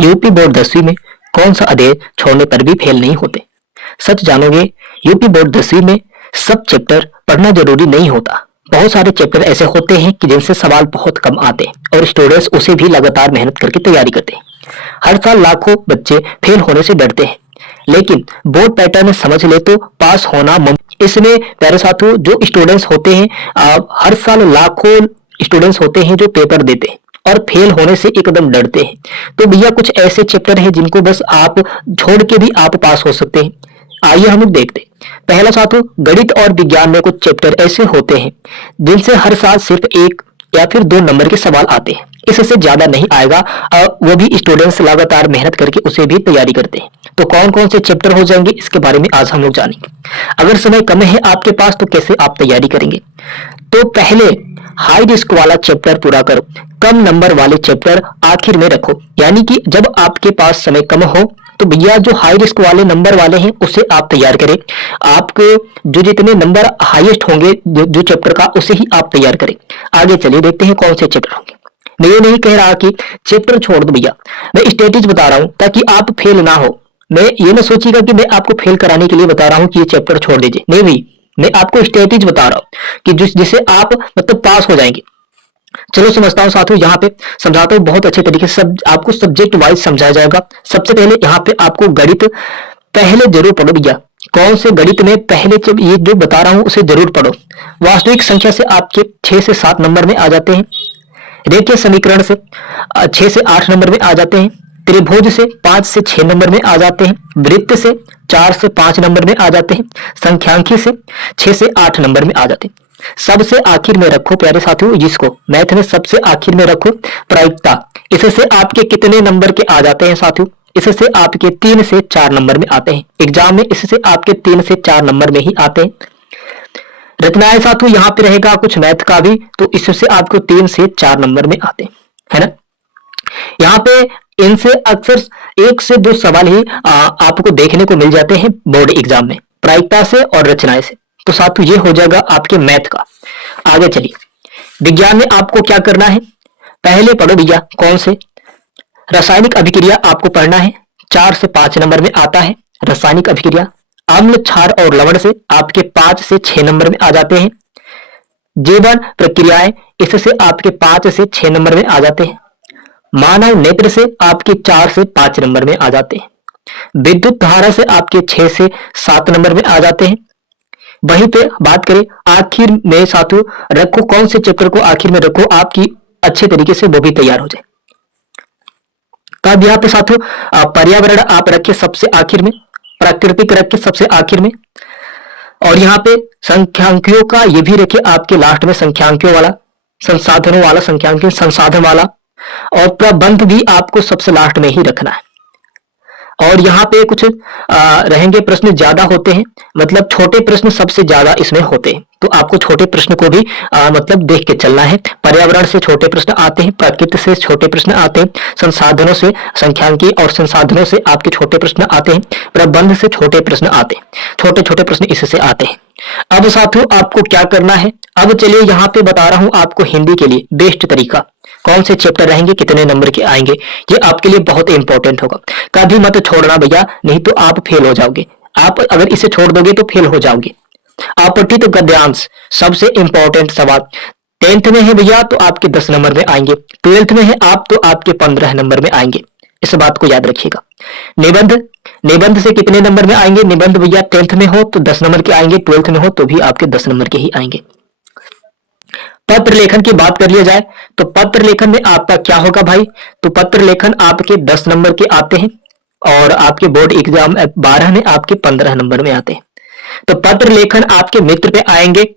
UP board 10वीं में कौन सा अध्याय छोड़ने पर भी फेल नहीं होते? सच जानोगे, यूपी बोर्ड 10वीं में सब चैप्टर पढ़ना जरूरी नहीं होता। बहुत सारे चैप्टर ऐसे होते हैं कि जिनसे सवाल बहुत कम आते हैं और स्टूडेंट्स उसे भी लगातार मेहनत करके तैयारी करते हैं। हर साल लाखों बच्चे फेल होने से डरते हैं, लेकिन बोर्ड पैटर्न समझ ले तो पास होना मुमकिन। इसमें प्यारे साथियों, जो स्टूडेंट्स होते हैं, हर साल लाखों स्टूडेंट्स होते हैं जो पेपर देते हैं और फेल होने से एकदम डरते हैं। तो भैया कुछ ऐसे चैप्टर हैं जिनको बस आप छोड़ के भी आप पास हो सकते हैं। आइए हम लोग देखते हैं। पहला साथियों, गणित और विज्ञान में कुछ चैप्टर ऐसे होते हैं जिनसे हर साल सिर्फ 1 या फिर 2 नंबर के सवाल आते हैं, इससे ज्यादा नहीं आएगा। वो भी स्टूडेंट्स लगातार मेहनत करके उसे भी तैयारी करते हैं। तो कौन कौन से चैप्टर हो जाएंगे इसके बारे में आज हम लोग जानेंगे। अगर समय कम है आपके पास तो कैसे आप तैयारी करेंगे? तो पहले हाई रिस्क वाला चैप्टर पूरा करो, कम नंबर वाले चैप्टर आखिर में रखो। यानी कि जब आपके पास समय कम हो तो भैया जो हाई रिस्क वाले नंबर वाले हैं उसे आप तैयार करें। आपके जो जितने नंबर हाईएस्ट होंगे जो चैप्टर का, उसे ही आप तैयार करें। आगे चलिए देखते हैं कौन से चैप्टर होंगे। मैं ये नहीं कह रहा कि चैप्टर छोड़ दो भैया, मैं स्ट्रेटेजी बता रहा हूं ताकि आप फेल ना हो। मैं ये ना सोचिएगा कि मैं आपको फेल कराने के लिए बता रहा हूं कि ये चैप्टर छोड़ दीजिए, नहीं भाई, मैं आपको स्ट्रेटेजी बता रहा हूं कि जिसे आप मतलब पास हो जाएंगे। चलो समझता हूं साथियों, यहाँ पे समझाता हूं बहुत अच्छे तरीके से। आपको सब्जेक्ट वाइज समझाया जाएगा। सबसे पहले यहाँ पे आपको गणित पहले जरूर पढ़ो भैया। कौन से गणित में पहले जब ये जो बता रहा हूं उसे जरूर पढ़ो। वास्तविक संख्या से आपके 6 से 7 नंबर में आ जाते हैं। रेखीय समीकरण से 6 से 8 नंबर में आ जाते हैं। त्रिभुज से 5 से 6 नंबर में आ जाते हैं। वृत्त से 4 से 5 नंबर में आ जाते हैं। संख्यांकी से 6 से 8 नंबर में आ जाते हैं। सबसे आखिर में रखो प्यारे साथियों, जिसको मैथ में सबसे आखिर में रखो प्रायिकता। इससे आपके कितने नंबर के आ जाते हैं साथियों? इससे आपके 3 से 4 नंबर में आते हैं एग्जाम में। इससे आपके 3 से 4 नंबर में ही आते हैं। रचनाएं साथियों यहाँ पे रहेगा कुछ मैथ का भी, तो इससे आपको 3 से 4 नंबर में आते हैं, है ना। यहाँ पे इनसे अक्सर 1 से 2 सवाल ही आपको देखने को मिल जाते हैं बोर्ड एग्जाम में, प्रायिकता से और रचनाएं से। तो साथियों ये हो जाएगा आपके मैथ का। आगे चलिए, विज्ञान में आपको क्या करना है? पहले पढ़ो भैया कौन से रासायनिक अभिक्रिया आपको पढ़ना है। 4 से 5 नंबर में आता है रासायनिक अभिक्रिया। अम्ल, क्षार और लवण से आपके 5 से 6 नंबर में आ जाते हैं। जीवन प्रक्रियाएं, इससे आपके 5 से 6 नंबर में आ जाते हैं। मानव नेत्र से आपके 4 से 5 नंबर में आ जाते हैं। विद्युत धारा से आपके 6 से 7 नंबर में आ जाते हैं। वहीं पे बात करें आखिर में साथियों, रखो कौन से चैप्टर को आखिर में रखो आपकी अच्छे तरीके से वो भी तैयार हो जाए। तब यहाँ पे साथियों पर्यावरण आप रखिए सबसे आखिर में, प्राकृतिक रखिए सबसे आखिर में, और यहाँ पे संख्यांकियों का ये भी रखिए आपके लास्ट में, संख्यांकियों वाला, संसाधनों वाला, संख्यांकियों संसाधन वाला, और प्रबंध भी आपको सबसे लास्ट में ही रखना है। और यहाँ पे कुछ रहेंगे प्रश्न ज्यादा होते हैं, मतलब छोटे प्रश्न सबसे ज्यादा इसमें होते हैं, तो आपको छोटे प्रश्न को भी मतलब देख के चलना है। पर्यावरण से छोटे प्रश्न आते हैं, प्रकृति से छोटे प्रश्न आते हैं, संसाधनों से, संख्यांकी और संसाधनों से आपके छोटे प्रश्न आते हैं, प्रबंध से छोटे प्रश्न आते हैं, छोटे छोटे प्रश्न इससे आते हैं। अब साथियों आपको क्या करना है? अब चलिए यहाँ पे बता रहा हूं आपको हिंदी के लिए बेस्ट तरीका। कौन से चैप्टर रहेंगे, कितने नंबर के आएंगे, ये आपके लिए बहुत इंपॉर्टेंट होगा। कभी मत छोड़ना भैया, नहीं तो आप फेल हो जाओगे। आप अगर इसे छोड़ दोगे तो फेल हो जाओगे। अपठित गद्यांश सबसे इंपॉर्टेंट सवाल। 10th में है भैया तो आपके 10 नंबर में आएंगे, 12th में है आप तो आपके 15 नंबर में आएंगे। इस बात को याद रखिएगा। निबंध, निबंध से कितने नंबर में आएंगे? निबंध भैया 10th में हो तो 10 नंबर के आएंगे, 12th में हो तो भी आपके 10 नंबर के ही आएंगे। पत्र लेखन की बात कर लिया जाए तो पत्र लेखन में आपका क्या होगा भाई? तो पत्र लेखन आपके 10 नंबर के आते हैं और आपके बोर्ड एग्जाम 12 में आपके 15 नंबर में आते हैं। तो पत्र लेखन आपके मित्र पे आएंगे,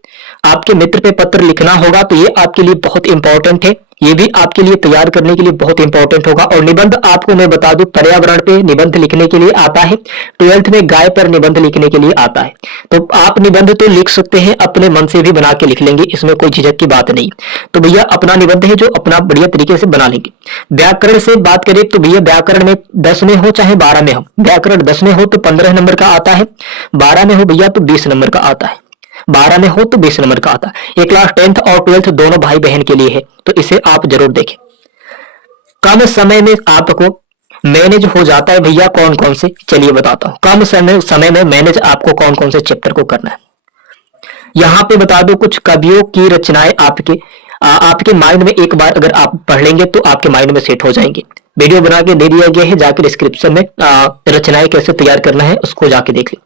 आपके मित्र पे पत्र लिखना होगा, तो ये आपके लिए बहुत इंपॉर्टेंट है, ये भी आपके लिए तैयार करने के लिए बहुत इंपॉर्टेंट होगा। और निबंध आपको मैं बता दूं, पर्यावरण पे निबंध लिखने के लिए आता है, 12th में गाय पर निबंध लिखने के लिए आता है। तो आप निबंध तो लिख सकते हैं, अपने मन से भी बना के लिख लेंगे, इसमें कोई झिझक की बात नहीं। तो भैया अपना निबंध है जो अपना बढ़िया तरीके से बना लेंगे। व्याकरण से बात करें तो भैया व्याकरण में 10 में हो चाहे 12 में हो, व्याकरण 10 में हो तो 15 नंबर का आता है, 12 में हो भैया तो 20 नंबर का आता है, 12 में हो तो 20 नंबर का आता है। ये क्लास 10th और 12th दोनों भाई बहन के लिए है, तो इसे आप जरूर देखें। कम समय में आपको मैनेज हो जाता है भैया कौन कौन से, चलिए बताता हूँ। कम समय में मैनेज आपको कौन कौन से चैप्टर को करना है। यहाँ पे बता दो कुछ कवियों की रचनाएं आपके माइंड में एक बार अगर आप पढ़ लेंगे तो आपके माइंड में सेट हो जाएंगे। वीडियो बना के दे दिया गया है, जाके डिस्क्रिप्शन में रचनाएं कैसे तैयार करना है उसको जाके देख लें।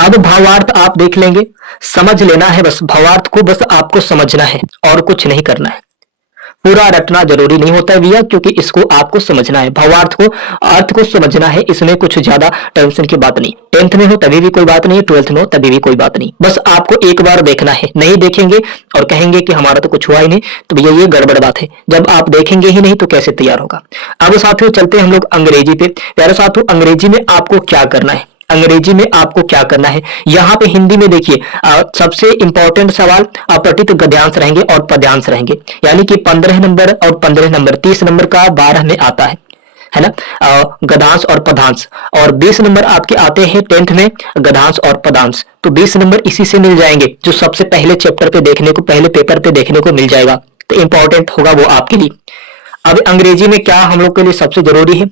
अब भावार्थ आप देख लेंगे, समझ लेना है, बस भावार्थ को बस आपको समझना है और कुछ नहीं करना है। पूरा रटना जरूरी नहीं होता है भैया, क्योंकि इसको आपको समझना है, भावार्थ को अर्थ को समझना है, इसमें कुछ ज्यादा टेंशन की बात नहीं। 10th में हो तभी भी कोई बात नहीं, 12th में हो तभी भी कोई बात नहीं, बस आपको एक बार देखना है। नहीं देखेंगे और कहेंगे कि हमारा तो कुछ हुआ ही नहीं, तो भैया ये गड़बड़ बात है। जब आप देखेंगे ही नहीं तो कैसे तैयार होगा। अब साथियों चलते हैं हम लोग अंग्रेजी पे। प्यारे साथियों अंग्रेजी में आपको क्या करना है, अंग्रेजी में आपको क्या करना है। यहाँ पे हिंदी में देखिए सबसे इंपॉर्टेंट सवाल अपठित गद्यांश रहेंगे और पद्यांश रहेंगे, यानी कि 15 नंबर और 15 नंबर 30 नंबर का 12 में आता है ना, गद्यांश और पदांश। और 20 नंबर आपके आते हैं 10th में गद्यांश और पदांश, तो 20 नंबर इसी से मिल जाएंगे, जो सबसे पहले चैप्टर पे देखने को, पहले पेपर पे देखने को मिल जाएगा, तो इंपॉर्टेंट होगा वो आपके लिए। अब अंग्रेजी में क्या हम लोग के लिए सबसे जरूरी है,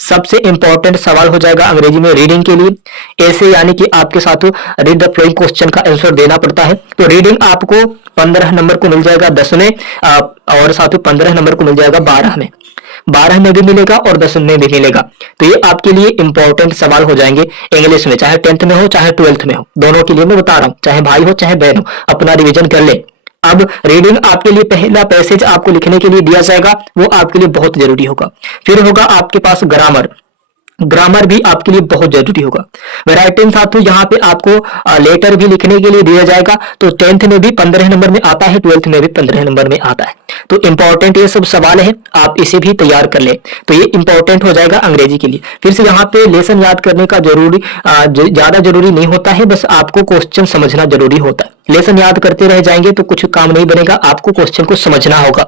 सबसे इंपॉर्टेंट सवाल हो जाएगा अंग्रेजी में रीडिंग के लिए। ऐसे यानी कि आपके साथ रीड द फ्लोइंग क्वेश्चन का आंसर देना पड़ता है, तो रीडिंग आपको 15 नंबर को मिल जाएगा 10 में, और साथ ही 15 नंबर को मिल जाएगा 12 में, 12 में भी मिलेगा और 10 में भी मिलेगा। तो ये आपके लिए इंपॉर्टेंट सवाल हो जाएंगे इंग्लिश में, चाहे 10th में हो चाहे 12th में हो, दोनों के लिए मैं बता रहा हूं, चाहे भाई हो चाहे बहन हो, अपना रिविजन कर ले। अब रीडिंग आपके लिए पहला पैसेज आपको लिखने के लिए दिया जाएगा, वो आपके लिए बहुत जरूरी होगा। फिर होगा आपके पास ग्रामर, ग्रामर भी आपके लिए बहुत जरूरी होगा। राइटिंग साथियों यहाँ पे आपको लेटर भी लिखने के लिए दिया जाएगा, तो 10th में भी 15 नंबर में आता है, 12th में भी 15 नंबर में आता है। तो इंपॉर्टेंट ये सब सवाल है, आप इसे भी तैयार कर ले, तो ये इंपॉर्टेंट हो जाएगा अंग्रेजी के लिए। फिर से यहाँ पे लेसन याद करने का ज्यादा जरूरी नहीं होता है, बस आपको क्वेश्चन समझना जरूरी होता है। लेसन याद करते रह जाएंगे तो कुछ काम नहीं बनेगा, आपको क्वेश्चन को समझना होगा।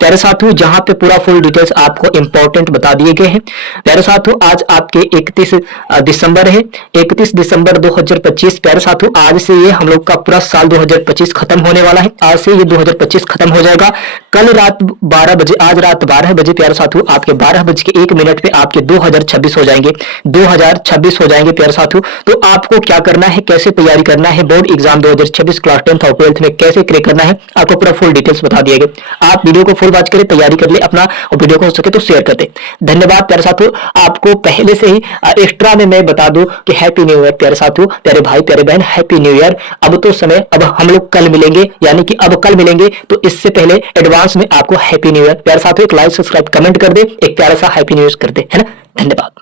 प्यारे साथियों जहां पे पूरा फुल डिटेल्स आपको इंपॉर्टेंट बता दिए गए हैं। प्यारे साथियों आज आपके 31 दिसंबर है, 31 दिसंबर 2025। प्यारे साथियों आज से ये हम लोग का पूरा साल 2025 खत्म होने वाला है, आज से ये 2025 खत्म हो जाएगा। कल रात 12 बजे, आज रात 12 बजे प्यारे साथियों आपके 12:01 पे आपके 2026 हो जाएंगे, 2026 हो जाएंगे प्यारे साथियों। तो आपको क्या करना है, कैसे तैयारी करना है, बोर्ड एग्जाम 2026 क्लास 10th और 12th में कैसे क्रैक करना है, आपको पूरा फुल डिटेल्स बता दिए गए। आप वीडियो को फुल वॉच करें, तैयारी कर ले अपना, और वीडियो को हो सके तो शेयर कर दे। धन्यवाद प्यारे साथियों। आपको पहले से ही एक्स्ट्रा में मैं बता दूं कि हैप्पी न्यू ईयर प्यारे साथियों, प्यारे भाई प्यारे बहन, हैप्पी न्यू ईयर। अब तो समय, अब हम लोग कल मिलेंगे, यानी कि अब कल मिलेंगे, तो इससे पहले एडवांस में आपको हैप्पी न्यू ईयर। प्यारे साथियों एक लाइक सब्सक्राइब कमेंट कर दे, एक प्यारा सा हैप्पी न्यू ईयर कर दे, है ना। धन्यवाद।